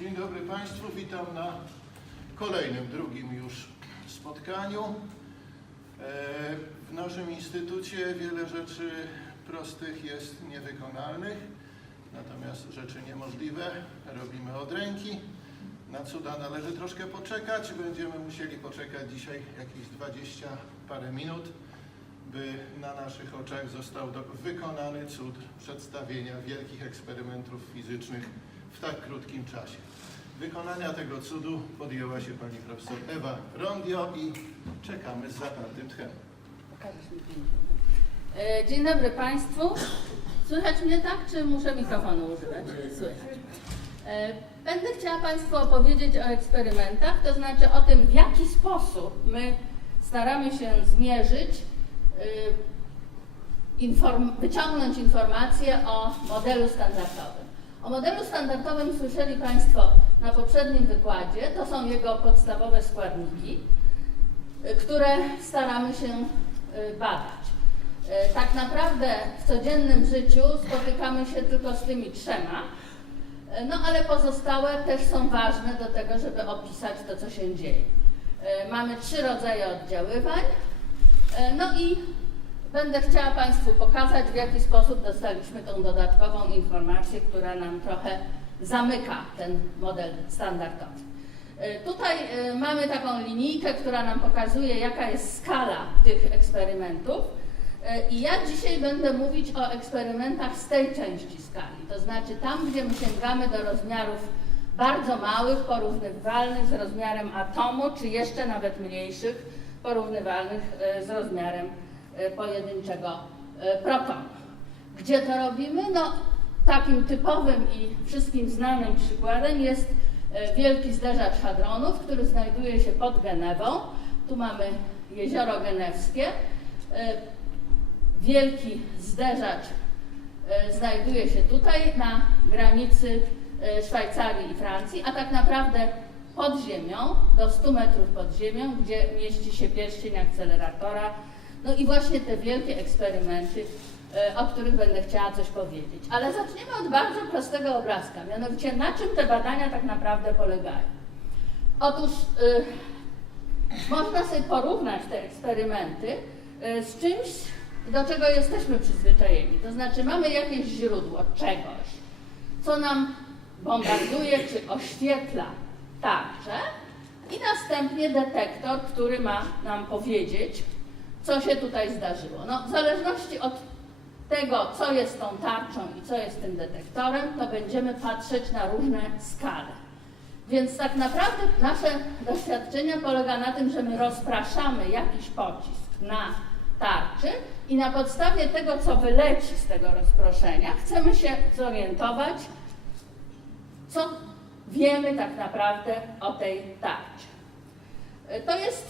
Dzień dobry Państwu, witam na kolejnym, drugim już spotkaniu. W naszym instytucie wiele rzeczy prostych jest niewykonalnych, natomiast rzeczy niemożliwe robimy od ręki. Na cuda należy troszkę poczekać, będziemy musieli poczekać dzisiaj jakieś 20 parę minut, by na naszych oczach został wykonany cud przedstawienia wielkich eksperymentów fizycznych w tak krótkim czasie. Wykonania tego cudu podjęła się pani profesor Ewa Rondio i czekamy z zapartym tchem. Dzień dobry Państwu. Słychać mnie tak, czy muszę mikrofonu używać? Słychać. Będę chciała Państwu opowiedzieć o eksperymentach, to znaczy o tym, w jaki sposób my staramy się zmierzyć, wyciągnąć informacje o modelu standardowym. O modelu standardowym słyszeli Państwo na poprzednim wykładzie. To są jego podstawowe składniki, które staramy się badać. Tak naprawdę w codziennym życiu spotykamy się tylko z tymi trzema, no ale pozostałe też są ważne do tego, żeby opisać to, co się dzieje. Mamy 3 rodzaje oddziaływań, no i będę chciała Państwu pokazać, w jaki sposób dostaliśmy tą dodatkową informację, która nam trochę zamyka ten model standardowy. Tutaj mamy taką linijkę, która nam pokazuje, jaka jest skala tych eksperymentów. I ja dzisiaj będę mówić o eksperymentach z tej części skali, to znaczy tam, gdzie my sięgamy do rozmiarów bardzo małych, porównywalnych z rozmiarem atomu, czy jeszcze nawet mniejszych, porównywalnych z rozmiarem pojedynczego protonu. Gdzie to robimy? No, takim typowym i wszystkim znanym przykładem jest wielki zderzacz hadronów, który znajduje się pod Genewą. Tu mamy jezioro genewskie. Wielki zderzacz znajduje się tutaj na granicy Szwajcarii i Francji, a tak naprawdę pod ziemią, do 100 metrów pod ziemią, gdzie mieści się pierścień akceleratora. No i właśnie te wielkie eksperymenty, o których będę chciała coś powiedzieć. Ale zaczniemy od bardzo prostego obrazka, mianowicie na czym te badania tak naprawdę polegają. Otóż można sobie porównać te eksperymenty z czymś, do czego jesteśmy przyzwyczajeni. To znaczy mamy jakieś źródło czegoś, co nam bombarduje czy oświetla tarczę i następnie detektor, który ma nam powiedzieć, co się tutaj zdarzyło. No, w zależności od tego, co jest tą tarczą i co jest tym detektorem, to będziemy patrzeć na różne skale. Więc tak naprawdę nasze doświadczenie polega na tym, że my rozpraszamy jakiś pocisk na tarczy i na podstawie tego, co wyleci z tego rozproszenia, chcemy się zorientować, co wiemy tak naprawdę o tej tarczy. To jest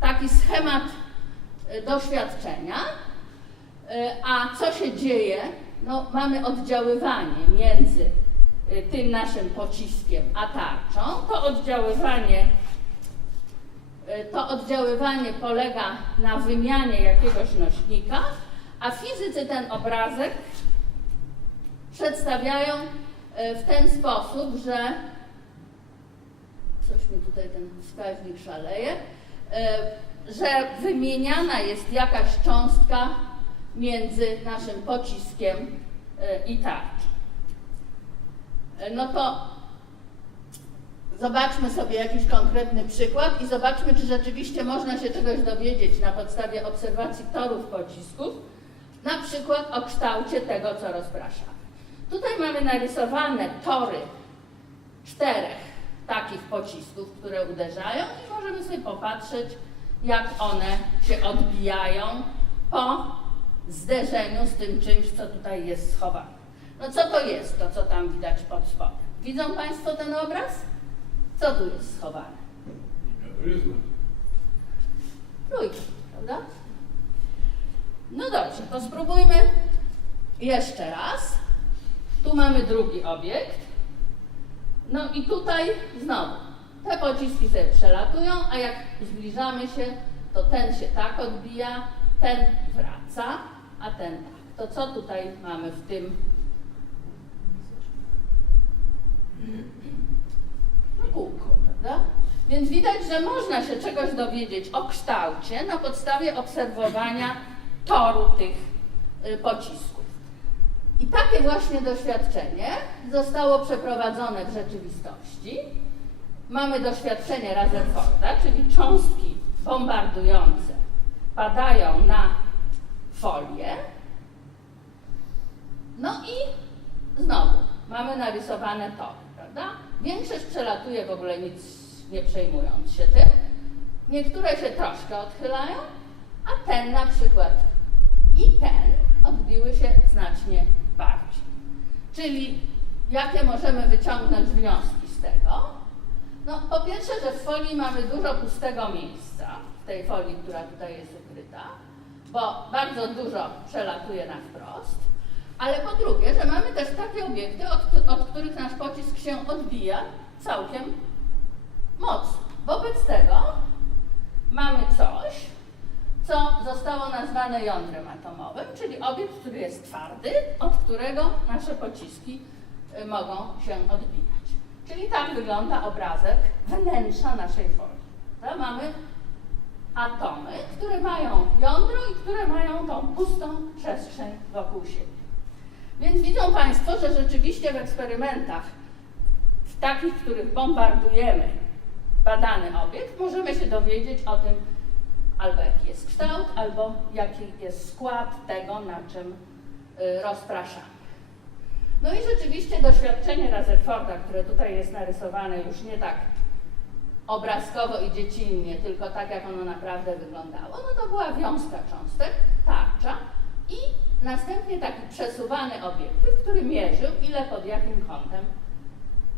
taki schemat doświadczenia, a co się dzieje? No, mamy oddziaływanie między tym naszym pociskiem a tarczą. To oddziaływanie polega na wymianie jakiegoś nośnika, a fizycy ten obrazek przedstawiają w ten sposób, że coś mi tutaj ten wskaźnik szaleje, że wymieniana jest jakaś cząstka między naszym pociskiem i tarczą. No to zobaczmy sobie jakiś konkretny przykład i zobaczmy, czy rzeczywiście można się czegoś dowiedzieć na podstawie obserwacji torów pocisków, na przykład o kształcie tego, co rozpraszamy. Tutaj mamy narysowane tory 4 takich pocisków, które uderzają i możemy sobie popatrzeć, jak one się odbijają po zderzeniu z tym czymś, co tutaj jest schowane. No co to jest to, co tam widać pod spodem? Widzą Państwo ten obraz? Co tu jest schowane? Trójka, prawda? No dobrze, to spróbujmy jeszcze raz. Tu mamy drugi obiekt. No i tutaj znowu te pociski sobie przelatują, a jak zbliżamy się, to ten się tak odbija, ten wraca, a ten tak. To co tutaj mamy w tym Więc widać, że można się czegoś dowiedzieć o kształcie na podstawie obserwowania toru tych pocisków. I takie właśnie doświadczenie zostało przeprowadzone w rzeczywistości. Mamy doświadczenie Rutherforda, czyli cząstki bombardujące padają na folię. No i znowu mamy narysowane tory, prawda? Większość przelatuje w ogóle nic nie przejmując się tym. Niektóre się troszkę odchylają, a ten na przykład i ten odbiły się znacznie bardziej. Czyli jakie możemy wyciągnąć wnioski z tego? No, po pierwsze, że w folii mamy dużo pustego miejsca, w tej folii, która tutaj jest ukryta, bo bardzo dużo przelatuje na wprost, ale po drugie, że mamy też takie obiekty, od których nasz pocisk się odbija całkiem mocno. Wobec tego mamy coś, co zostało nazwane jądrem atomowym, czyli obiekt, który jest twardy, od którego nasze pociski mogą się odbijać. Czyli tak wygląda obrazek wnętrza naszej folii. To mamy atomy, które mają jądro i które mają tą pustą przestrzeń wokół siebie. Więc widzą Państwo, że rzeczywiście w eksperymentach, w takich, w których bombardujemy badany obiekt, możemy się dowiedzieć o tym, albo jaki jest kształt, albo jaki jest skład tego, na czym rozpraszamy. No i rzeczywiście doświadczenie Rutherforda, które tutaj jest narysowane już nie tak obrazkowo i dziecinnie, tylko tak, jak ono naprawdę wyglądało, no to była wiązka cząstek, tarcza i następnie taki przesuwany obiektyw, który mierzył, ile pod jakim kątem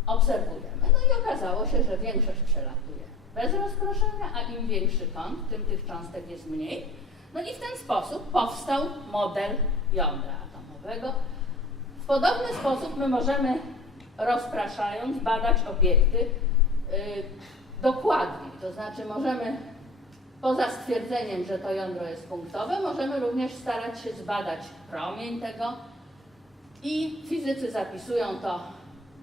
obserwujemy. No i okazało się, że większość przelatuje bez rozproszenia, a im większy kąt, tym tych cząstek jest mniej. No i w ten sposób powstał model jądra atomowego. W podobny sposób my możemy, rozpraszając, badać obiekty dokładniej. To znaczy możemy, poza stwierdzeniem, że to jądro jest punktowe, możemy również starać się zbadać promień tego i fizycy zapisują to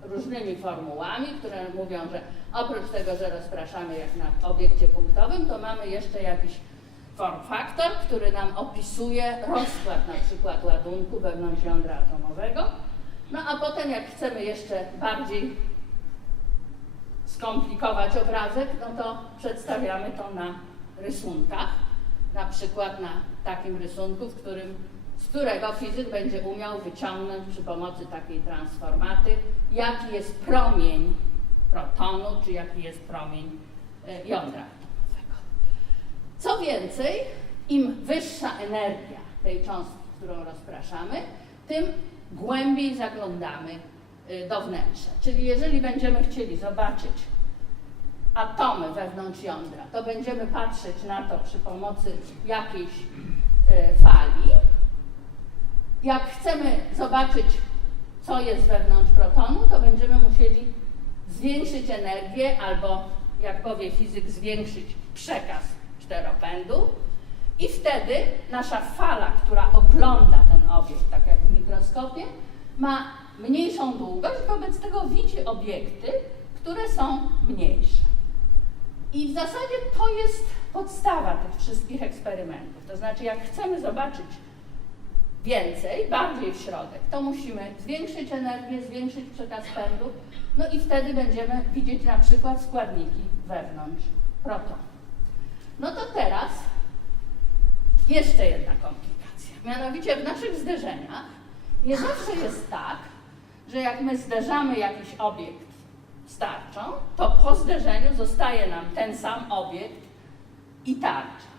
różnymi formułami, które mówią, że oprócz tego, że rozpraszamy jak na obiekcie punktowym, to mamy jeszcze jakiś form faktor, który nam opisuje rozkład na przykład ładunku wewnątrz jądra atomowego. No a potem, jak chcemy jeszcze bardziej skomplikować obrazek, no to przedstawiamy to na rysunkach. Na przykład na takim rysunku, z którego fizyk będzie umiał wyciągnąć przy pomocy takiej transformaty, jaki jest promień protonu, czy jaki jest promień jądra atomowego. Co więcej, im wyższa energia tej cząstki, którą rozpraszamy, tym głębiej zaglądamy do wnętrza. Czyli jeżeli będziemy chcieli zobaczyć atomy wewnątrz jądra, to będziemy patrzeć na to przy pomocy jakiejś fali. Jak chcemy zobaczyć, co jest wewnątrz protonu, to będziemy musieli zwiększyć energię albo, jak powie fizyk, zwiększyć przekaz czteropędu i wtedy nasza fala, która ogląda ten obiekt, tak jak w mikroskopie, ma mniejszą długość, wobec tego widzi obiekty, które są mniejsze. I w zasadzie to jest podstawa tych wszystkich eksperymentów. To znaczy, jak chcemy zobaczyć więcej, bardziej w środek, to musimy zwiększyć energię, zwiększyć przekaz pędu, no i wtedy będziemy widzieć na przykład składniki wewnątrz protonu. No to teraz jeszcze jedna komplikacja. Mianowicie w naszych zderzeniach nie zawsze jest tak, że jak my zderzamy jakiś obiekt z tarczą, to po zderzeniu zostaje nam ten sam obiekt i tarcza.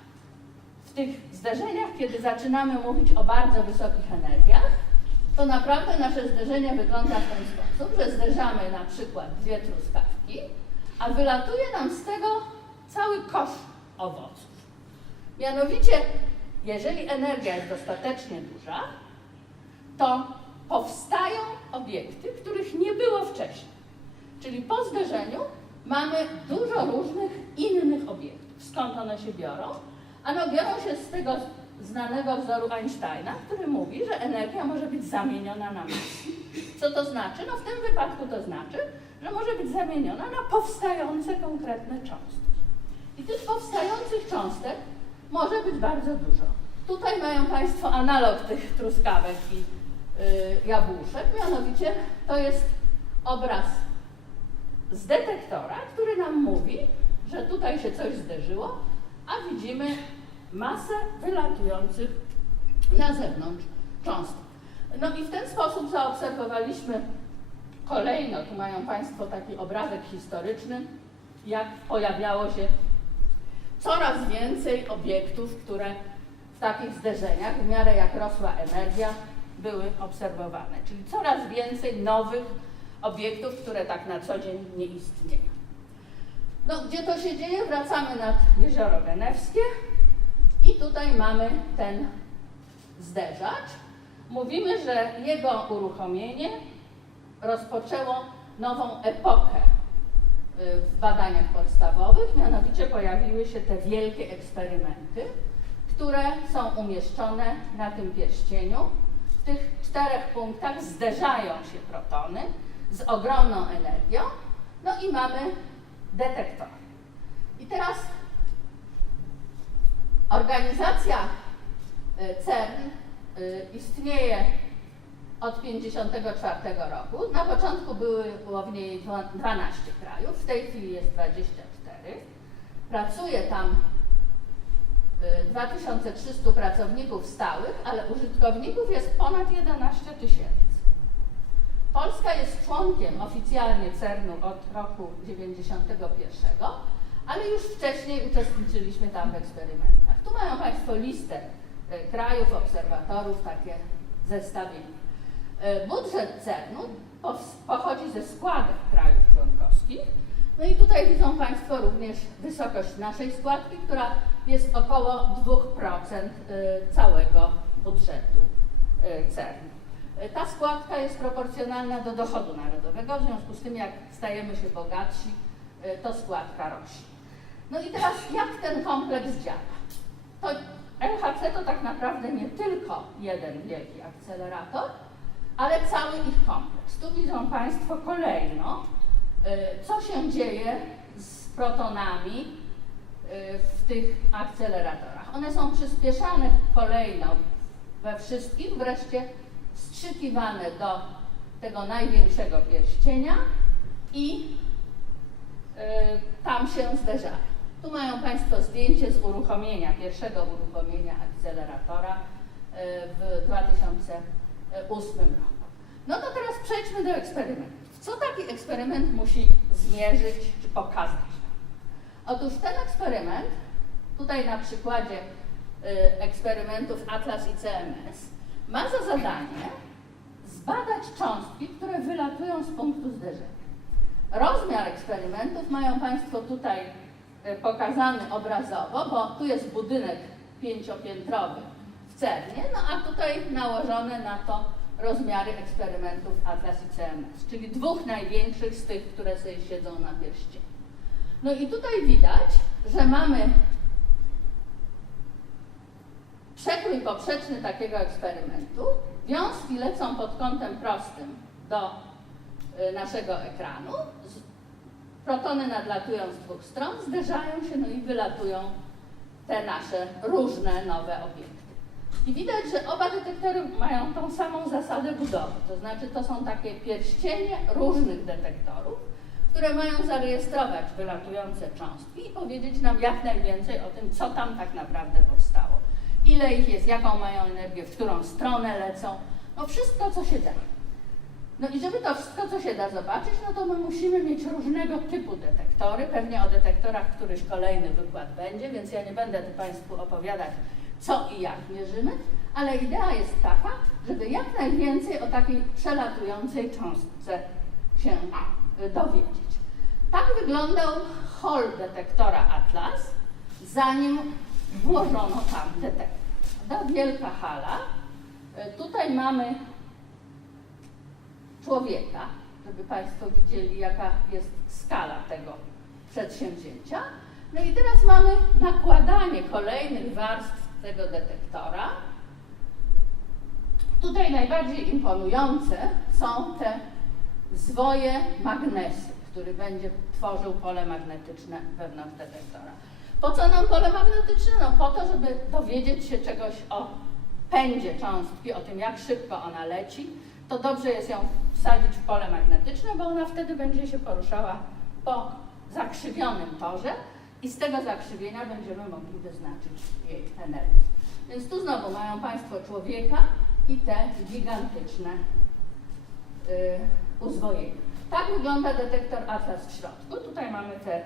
W tych zderzeniach, kiedy zaczynamy mówić o bardzo wysokich energiach, to naprawdę nasze zderzenie wygląda w ten sposób, że zderzamy na przykład dwie truskawki, a wylatuje nam z tego cały kosz owoców. Mianowicie, jeżeli energia jest dostatecznie duża, to powstają obiekty, których nie było wcześniej. Czyli po zderzeniu mamy dużo różnych innych obiektów. Skąd one się biorą? Ano biorą się z tego znanego wzoru Einsteina, który mówi, że energia może być zamieniona na masę. Co to znaczy? No w tym wypadku to znaczy, że może być zamieniona na powstające konkretne cząstki. I tych powstających cząstek może być bardzo dużo. Tutaj mają Państwo analog tych truskawek i jabłuszek, mianowicie to jest obraz z detektora, który nam mówi, że tutaj się coś zderzyło, a widzimy masę wylatujących na zewnątrz cząstek. No i w ten sposób zaobserwowaliśmy kolejno, tu mają Państwo taki obrazek historyczny, jak pojawiało się coraz więcej obiektów, które w takich zderzeniach, w miarę jak rosła energia, były obserwowane. Czyli coraz więcej nowych obiektów, które tak na co dzień nie istnieją. No, gdzie to się dzieje? Wracamy nad Jezioro Genewskie i tutaj mamy ten zderzacz. Mówimy, że jego uruchomienie rozpoczęło nową epokę w badaniach podstawowych, mianowicie pojawiły się te wielkie eksperymenty, które są umieszczone na tym pierścieniu. W tych 4 punktach zderzają się protony z ogromną energią, no i mamy detektor. I teraz organizacja CERN istnieje od 1954 roku. Na początku było w niej 12 krajów, w tej chwili jest 24. Pracuje tam 2300 pracowników stałych, ale użytkowników jest ponad 11 000. Polska jest członkiem oficjalnie CERN-u od roku 1991, ale już wcześniej uczestniczyliśmy tam w eksperymentach. Tu mają Państwo listę krajów, obserwatorów, takie zestawienie. Budżet CERN-u pochodzi ze składek krajów członkowskich. No i tutaj widzą Państwo również wysokość naszej składki, która jest około 2% całego budżetu CERN-u. Ta składka jest proporcjonalna do dochodu narodowego, w związku z tym jak stajemy się bogatsi, to składka rośnie. No i teraz jak ten kompleks działa? To LHC to tak naprawdę nie tylko jeden wielki akcelerator, ale cały ich kompleks. Tu widzą Państwo kolejno, co się dzieje z protonami w tych akceleratorach. One są przyspieszane kolejno we wszystkich, wreszcie strzykiwane do tego największego pierścienia i tam się zderzają. Tu mają Państwo zdjęcie z uruchomienia, pierwszego uruchomienia akceleratora w 2008 roku. No to teraz przejdźmy do eksperymentów. Co taki eksperyment musi zmierzyć czy pokazać nam? Otóż ten eksperyment, tutaj na przykładzie eksperymentów Atlas i CMS, ma za zadanie zbadać cząstki, które wylatują z punktu zderzenia. Rozmiar eksperymentów mają Państwo tutaj pokazany obrazowo, bo tu jest budynek 5-piętrowy w CERN-ie, no a tutaj nałożone na to rozmiary eksperymentów Atlas i CMS, czyli 2 największych z tych, które sobie siedzą na pierścieniu. No i tutaj widać, że mamy przekrój poprzeczny takiego eksperymentu. Wiązki lecą pod kątem prostym do naszego ekranu. Protony nadlatują z 2 stron, zderzają się, no i wylatują te nasze różne nowe obiekty. I widać, że oba detektory mają tą samą zasadę budowy, to znaczy to są takie pierścienie różnych detektorów, które mają zarejestrować wylatujące cząstki i powiedzieć nam jak najwięcej o tym, co tam tak naprawdę powstało. Ile ich jest, jaką mają energię, w którą stronę lecą, no wszystko, co się da. No i żeby to wszystko, co się da zobaczyć, no to my musimy mieć różnego typu detektory. Pewnie o detektorach któryś kolejny wykład będzie, więc ja nie będę tu Państwu opowiadać, co i jak mierzymy, ale idea jest taka, żeby jak najwięcej o takiej przelatującej cząstce się dowiedzieć. Tak wyglądał hol detektora Atlas, zanim włożono tam detektor. Ta wielka hala. Tutaj mamy człowieka, żeby Państwo widzieli, jaka jest skala tego przedsięwzięcia. No i teraz mamy nakładanie kolejnych warstw tego detektora. Tutaj najbardziej imponujące są te zwoje magnesu, który będzie tworzył pole magnetyczne wewnątrz detektora. Po co nam pole magnetyczne? No po to, żeby dowiedzieć się czegoś o pędzie cząstki, o tym, jak szybko ona leci. To dobrze jest ją wsadzić w pole magnetyczne, bo ona wtedy będzie się poruszała po zakrzywionym torze i z tego zakrzywienia będziemy mogli wyznaczyć jej energię. Więc tu znowu mają Państwo człowieka i te gigantyczne uzwojenia. Tak wygląda detektor Atlas w środku. Tutaj mamy te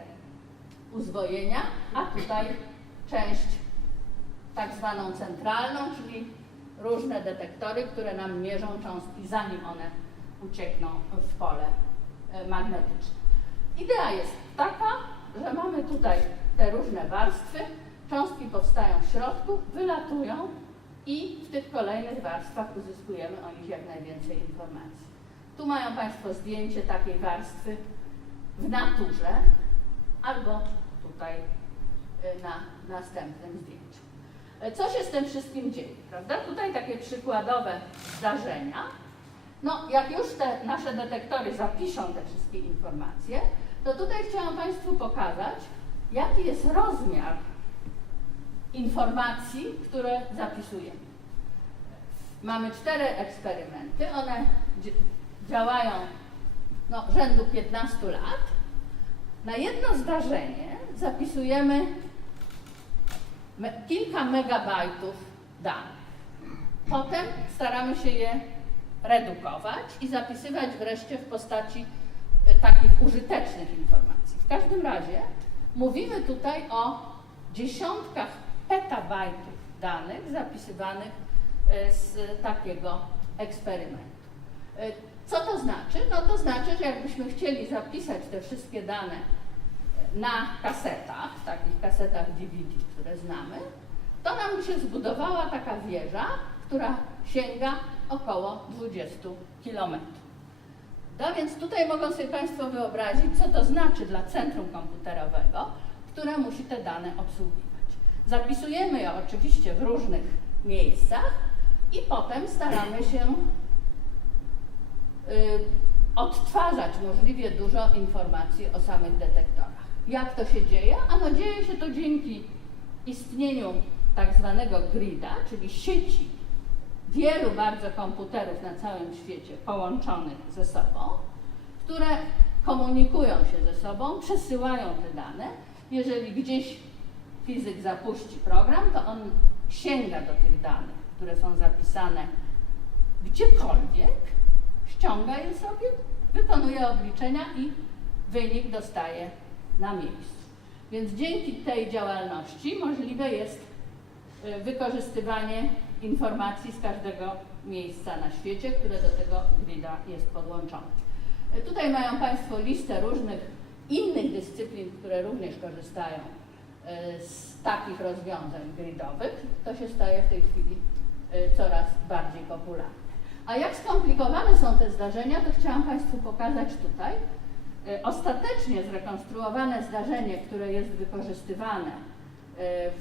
uzwojenia, a tutaj część tak zwaną centralną, czyli różne detektory, które nam mierzą cząstki, zanim one uciekną w pole magnetyczne. Idea jest taka, że mamy tutaj te różne warstwy, cząstki powstają w środku, wylatują i w tych kolejnych warstwach uzyskujemy o nich jak najwięcej informacji. Tu mają Państwo zdjęcie takiej warstwy w naturze albo tutaj na następnym zdjęciu. Co się z tym wszystkim dzieje, prawda? Tutaj takie przykładowe zdarzenia. No, jak już te nasze detektory zapiszą te wszystkie informacje, to tutaj chciałam Państwu pokazać, jaki jest rozmiar informacji, które zapisujemy. Mamy 4 eksperymenty, one działają rzędu 15 lat. Na jedno zdarzenie zapisujemy kilka megabajtów danych. Potem staramy się je redukować i zapisywać wreszcie w postaci takich użytecznych informacji. W każdym razie mówimy tutaj o dziesiątkach petabajtów danych zapisywanych z takiego eksperymentu. Co to znaczy? No to znaczy, że jakbyśmy chcieli zapisać te wszystkie dane na kasetach, takich kasetach DVD, które znamy, to nam by się zbudowała taka wieża, która sięga około 20 km. No więc tutaj mogą sobie Państwo wyobrazić, co to znaczy dla centrum komputerowego, które musi te dane obsługiwać. Zapisujemy je oczywiście w różnych miejscach i potem staramy się odtwarzać możliwie dużo informacji o samych detektorach. Jak to się dzieje? Ano dzieje się to dzięki istnieniu tak zwanego grida, czyli sieci wielu bardzo komputerów na całym świecie połączonych ze sobą, które komunikują się ze sobą, przesyłają te dane. Jeżeli gdzieś fizyk zapuści program, to on sięga do tych danych, które są zapisane gdziekolwiek, ściąga je sobie, wykonuje obliczenia i wynik dostaje na miejscu. Więc dzięki tej działalności możliwe jest wykorzystywanie informacji z każdego miejsca na świecie, które do tego grida jest podłączone. Tutaj mają Państwo listę różnych innych dyscyplin, które również korzystają z takich rozwiązań gridowych. To się staje w tej chwili coraz bardziej popularne. A jak skomplikowane są te zdarzenia, to chciałam Państwu pokazać tutaj. Ostatecznie zrekonstruowane zdarzenie, które jest wykorzystywane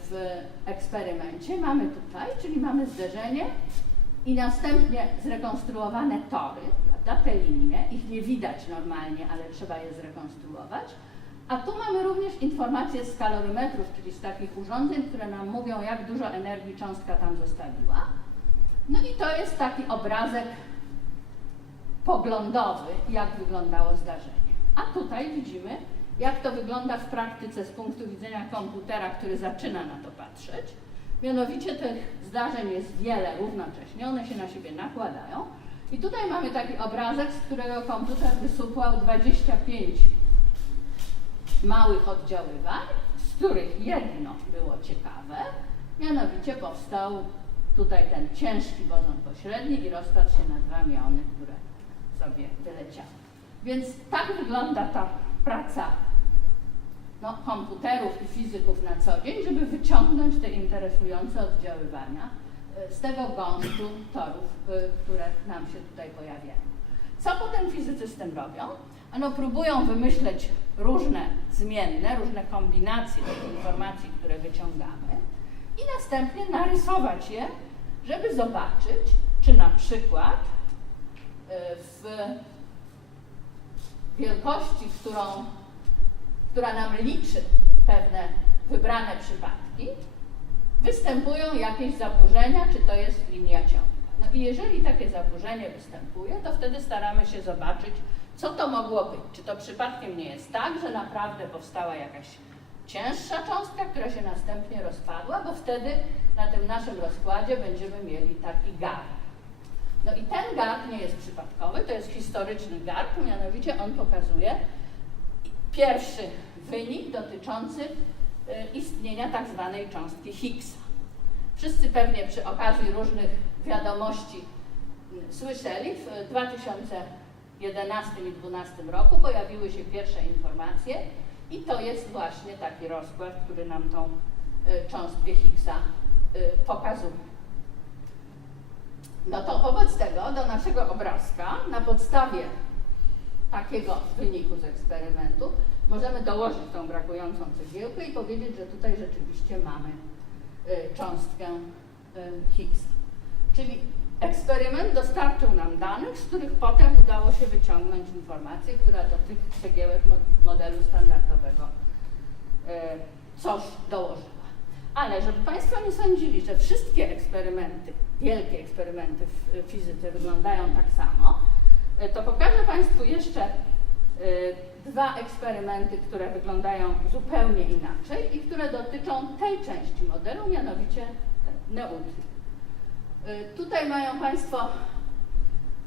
w eksperymencie, mamy tutaj, czyli mamy zderzenie i następnie zrekonstruowane tory, prawda, te linie, ich nie widać normalnie, ale trzeba je zrekonstruować. A tu mamy również informacje z kalorymetrów, czyli z takich urządzeń, które nam mówią, jak dużo energii cząstka tam zostawiła. No i to jest taki obrazek poglądowy, jak wyglądało zdarzenie. A tutaj widzimy, jak to wygląda w praktyce z punktu widzenia komputera, który zaczyna na to patrzeć. Mianowicie tych zdarzeń jest wiele równocześnie, one się na siebie nakładają. I tutaj mamy taki obrazek, z którego komputer wysupłał 25 małych oddziaływań, z których jedno było ciekawe, mianowicie powstał tutaj ten ciężki bozon pośredni i rozpadł się na 2 miony, które sobie wyleciały. Więc tak wygląda ta praca komputerów i fizyków na co dzień, żeby wyciągnąć te interesujące oddziaływania z tego gąszczu torów, które nam się tutaj pojawiają. Co potem fizycy z tym robią? Ano próbują wymyśleć różne zmienne, różne kombinacje tych informacji, które wyciągamy i następnie narysować je, żeby zobaczyć, czy na przykład w wielkości, która nam liczy pewne wybrane przypadki, występują jakieś zaburzenia, czy to jest linia ciągła. No i jeżeli takie zaburzenie występuje, to wtedy staramy się zobaczyć, co to mogło być. Czy to przypadkiem nie jest tak, że naprawdę powstała jakaś cięższa cząstka, która się następnie rozpadła, bo wtedy na tym naszym rozkładzie będziemy mieli taki garb. No i ten garb nie jest przypadkowy, to jest historyczny garb, mianowicie on pokazuje pierwszy wynik dotyczący istnienia tak zwanej cząstki Higgsa. Wszyscy pewnie przy okazji różnych wiadomości słyszeli, w 2011 i 2012 roku pojawiły się pierwsze informacje i to jest właśnie taki rozkład, który nam tą cząstkę Higgsa pokazuje. No to wobec tego do naszego obrazka na podstawie takiego wyniku z eksperymentu możemy dołożyć tą brakującą cegiełkę i powiedzieć, że tutaj rzeczywiście mamy cząstkę Higgsa. Czyli eksperyment dostarczył nam danych, z których potem udało się wyciągnąć informację, która do tych cegiełek modelu standardowego coś dołożyła. Ale żeby Państwo nie sądzili, że wszystkie eksperymenty, wielkie eksperymenty w fizyce wyglądają tak samo, to pokażę Państwu jeszcze dwa eksperymenty, które wyglądają zupełnie inaczej i które dotyczą tej części modelu, mianowicie neutron. Tutaj mają Państwo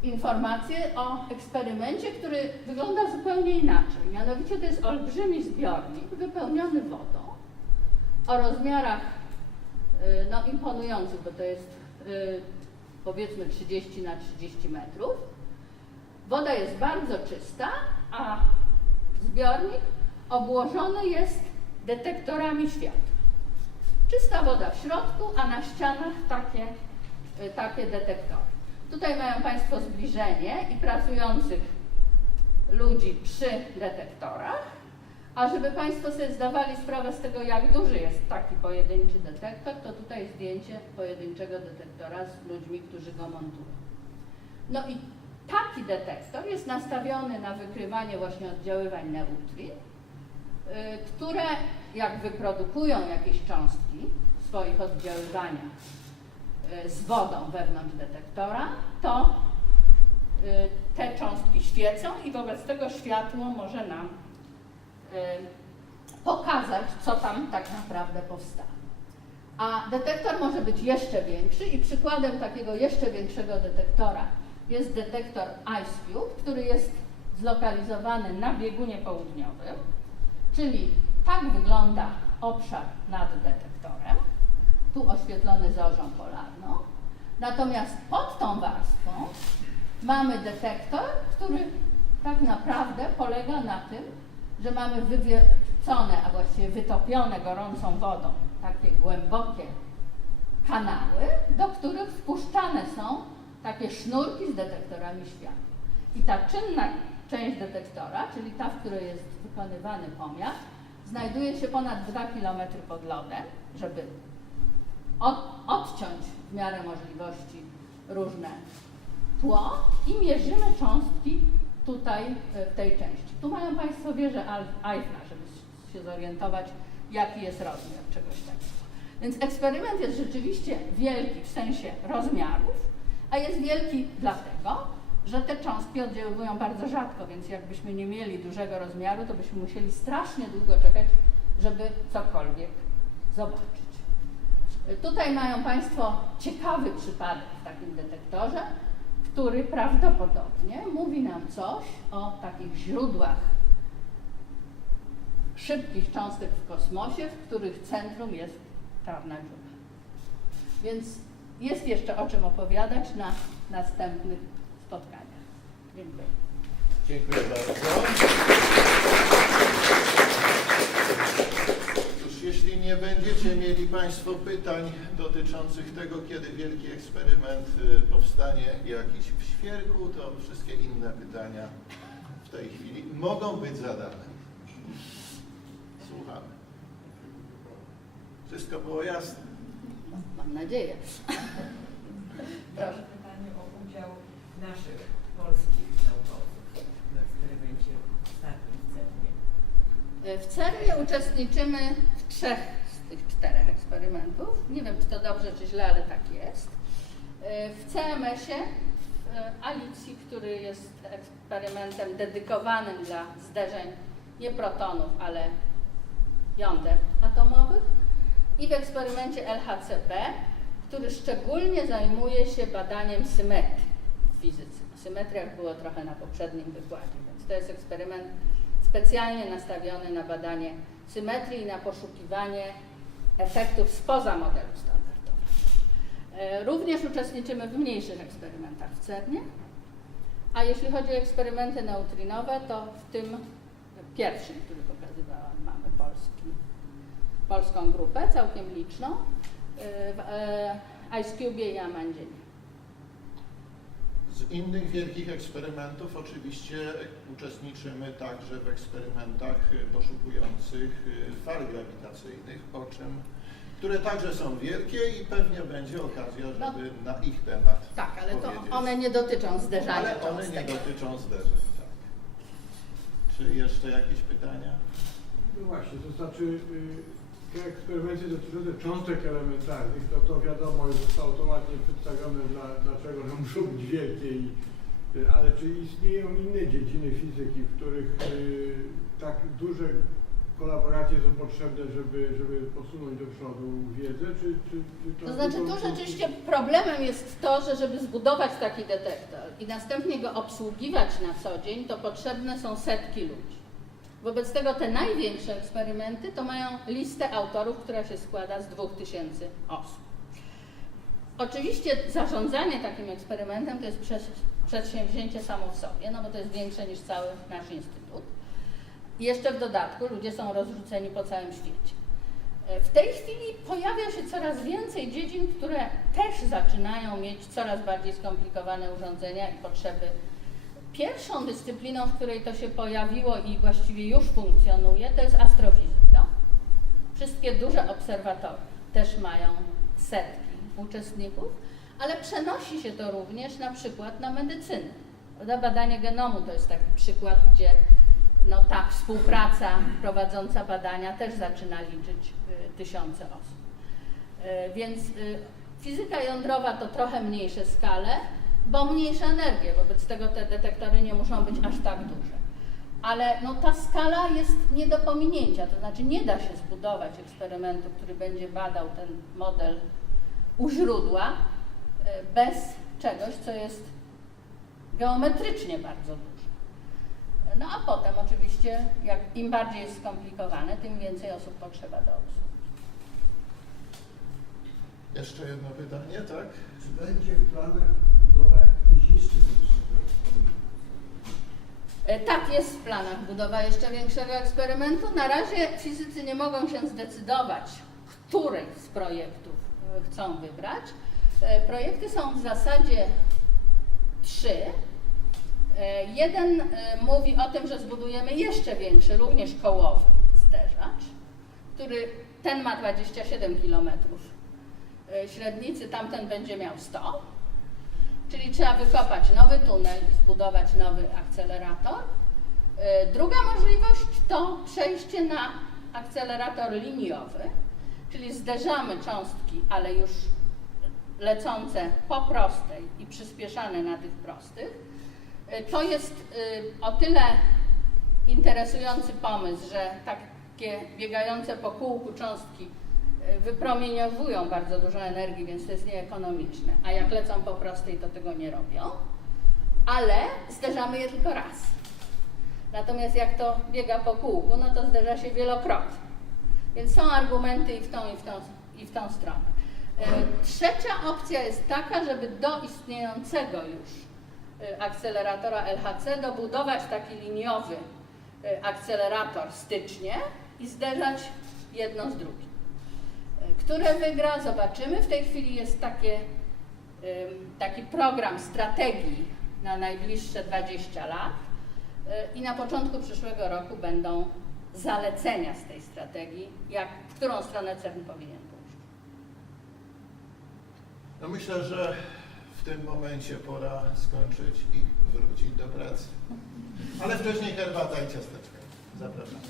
informację o eksperymencie, który wygląda zupełnie inaczej. Mianowicie to jest olbrzymi zbiornik wypełniony wodą o rozmiarach no, imponujących, bo to jest powiedzmy 30 na 30 metrów. Woda jest bardzo czysta, a zbiornik obłożony jest detektorami światła. Czysta woda w środku, a na ścianach takie detektory. Tutaj mają Państwo zbliżenie i pracujących ludzi przy detektorach, a żeby Państwo sobie zdawali sprawę z tego, jak duży jest taki pojedynczy detektor, to tutaj zdjęcie pojedynczego detektora z ludźmi, którzy go montują. No i taki detektor jest nastawiony na wykrywanie właśnie oddziaływań neutrin, które jak wyprodukują jakieś cząstki w swoich oddziaływaniach z wodą wewnątrz detektora, to te cząstki świecą i wobec tego światło może nam pokazać, co tam tak naprawdę powstało. A detektor może być jeszcze większy i przykładem takiego jeszcze większego detektora jest detektor IceCube, który jest zlokalizowany na biegunie południowym, czyli tak wygląda obszar nad detektorem, tu oświetlony zorzą polarną. Natomiast pod tą warstwą mamy detektor, który tak naprawdę polega na tym, że mamy wywiecone, a właściwie wytopione gorącą wodą takie głębokie kanały, do których wpuszczane są takie sznurki z detektorami światła. I ta czynna część detektora, czyli ta, w której jest wykonywany pomiar, znajduje się ponad 2 km pod lodem, żeby odciąć w miarę możliwości różne tło i mierzymy cząstki tutaj w tej części. Tu mają Państwo wieżę Eiffla, żeby się zorientować, jaki jest rozmiar czegoś takiego. Więc eksperyment jest rzeczywiście wielki w sensie rozmiarów, a jest wielki dlatego, że te cząstki oddziaływują bardzo rzadko, więc jakbyśmy nie mieli dużego rozmiaru, to byśmy musieli strasznie długo czekać, żeby cokolwiek zobaczyć. Tutaj mają Państwo ciekawy przypadek w takim detektorze, który prawdopodobnie mówi nam coś o takich źródłach szybkich cząstek w kosmosie, w których centrum jest czarna dziura. Więc jest jeszcze o czym opowiadać na następnych spotkaniach. Dziękuję. Dziękuję bardzo. Cóż, jeśli nie będziecie mieli Państwo pytań dotyczących tego, kiedy wielki eksperyment powstanie jakiś w świerku, to wszystkie inne pytania w tej chwili mogą być zadane. Słuchamy. Wszystko było jasne? Mam nadzieję. Proszę. Pytanie naszych polskich naukowców w eksperymencie ostatnim w CERN-ie? W CERN-ie uczestniczymy w 3 z tych 4 eksperymentów. Nie wiem, czy to dobrze, czy źle, ale tak jest. W CMS-ie, w Alicji, który jest eksperymentem dedykowanym dla zderzeń nie protonów, ale jąder atomowych, i w eksperymencie LHCb, który szczególnie zajmuje się badaniem symetrii w fizyce. O symetriach było trochę na poprzednim wykładzie, więc to jest eksperyment specjalnie nastawiony na badanie symetrii i na poszukiwanie efektów spoza modelu standardowego. Również uczestniczymy w mniejszych eksperymentach w CERN-ie, a jeśli chodzi o eksperymenty neutrinowe, to w tym pierwszym, który pokazywałam, mamy polską grupę, całkiem liczną, w IceCubie i Amandzie. Z innych wielkich eksperymentów oczywiście uczestniczymy także w eksperymentach poszukujących fal grawitacyjnych, które także są wielkie i pewnie będzie okazja, żeby na ich temat Tak, ale to powiedzieć. one nie dotyczą zderzania. Ale one nie dotyczą zderzeń, tak. Czy jeszcze jakieś pytania? No właśnie, to znaczy te eksperymenty dotyczące cząstek elementarnych, to wiadomo, już zostało to ładnie przedstawione, dlaczego one muszą być wielkie, ale czy istnieją inne dziedziny fizyki, w których tak duże kolaboracje są potrzebne, żeby posunąć do przodu wiedzę, czy To znaczy tu rzeczywiście problemem jest to, że żeby zbudować taki detektor i następnie go obsługiwać na co dzień, to potrzebne są setki ludzi. Wobec tego te największe eksperymenty to mają listę autorów, która się składa z 2000 osób. Oczywiście zarządzanie takim eksperymentem to jest przedsięwzięcie samo w sobie, no bo to jest większe niż cały nasz instytut. I jeszcze w dodatku ludzie są rozrzuceni po całym świecie. W tej chwili pojawia się coraz więcej dziedzin, które też zaczynają mieć coraz bardziej skomplikowane urządzenia i potrzeby. Pierwszą dyscypliną, w której to się pojawiło i właściwie już funkcjonuje, to jest astrofizyka. Wszystkie duże obserwatory też mają setki uczestników, ale przenosi się to również na przykład na medycynę. Badanie genomu to jest taki przykład, gdzie no, ta współpraca prowadząca badania też zaczyna liczyć tysiące osób. Więc fizyka jądrowa to trochę mniejsze skale, bo mniejsze energie, wobec tego te detektory nie muszą być aż tak duże. Ale no, ta skala jest nie do pominięcia, to znaczy nie da się zbudować eksperymentu, który będzie badał ten model u źródła bez czegoś, co jest geometrycznie bardzo duże. No a potem oczywiście, im bardziej jest skomplikowane, tym więcej osób potrzeba do obsługi. Jeszcze jedno pytanie, tak? Czy będzie w planach budowa jakiegoś jeszcze większego eksperymentu? Tak, jest w planach budowa jeszcze większego eksperymentu. Na razie fizycy nie mogą się zdecydować, który z projektów chcą wybrać. Projekty są w zasadzie 3. Jeden mówi o tym, że zbudujemy jeszcze większy, również kołowy zderzacz, ten ma 27 km średnicy, tamten będzie miał 100, czyli trzeba wykopać nowy tunel i zbudować nowy akcelerator. Druga możliwość to przejście na akcelerator liniowy, czyli zderzamy cząstki, ale już lecące po prostej i przyspieszane na tych prostych. To jest o tyle interesujący pomysł, że takie biegające po kółku cząstki wypromieniowują bardzo dużo energii, więc to jest nieekonomiczne, a jak lecą po prostej, to tego nie robią, ale zderzamy je tylko raz. Natomiast jak to biega po kółku, no to zderza się wielokrotnie. Więc są argumenty i w tą stronę. Trzecia opcja jest taka, żeby do istniejącego już akceleratora LHC dobudować taki liniowy akcelerator stycznie i zderzać jedno z drugim. Które wygra, zobaczymy. W tej chwili jest taki program strategii na najbliższe 20 lat i na początku przyszłego roku będą zalecenia z tej strategii, w którą stronę CERN powinien pójść. No myślę, że w tym momencie pora skończyć i wrócić do pracy. Ale wcześniej herbata i ciasteczka. Zapraszam.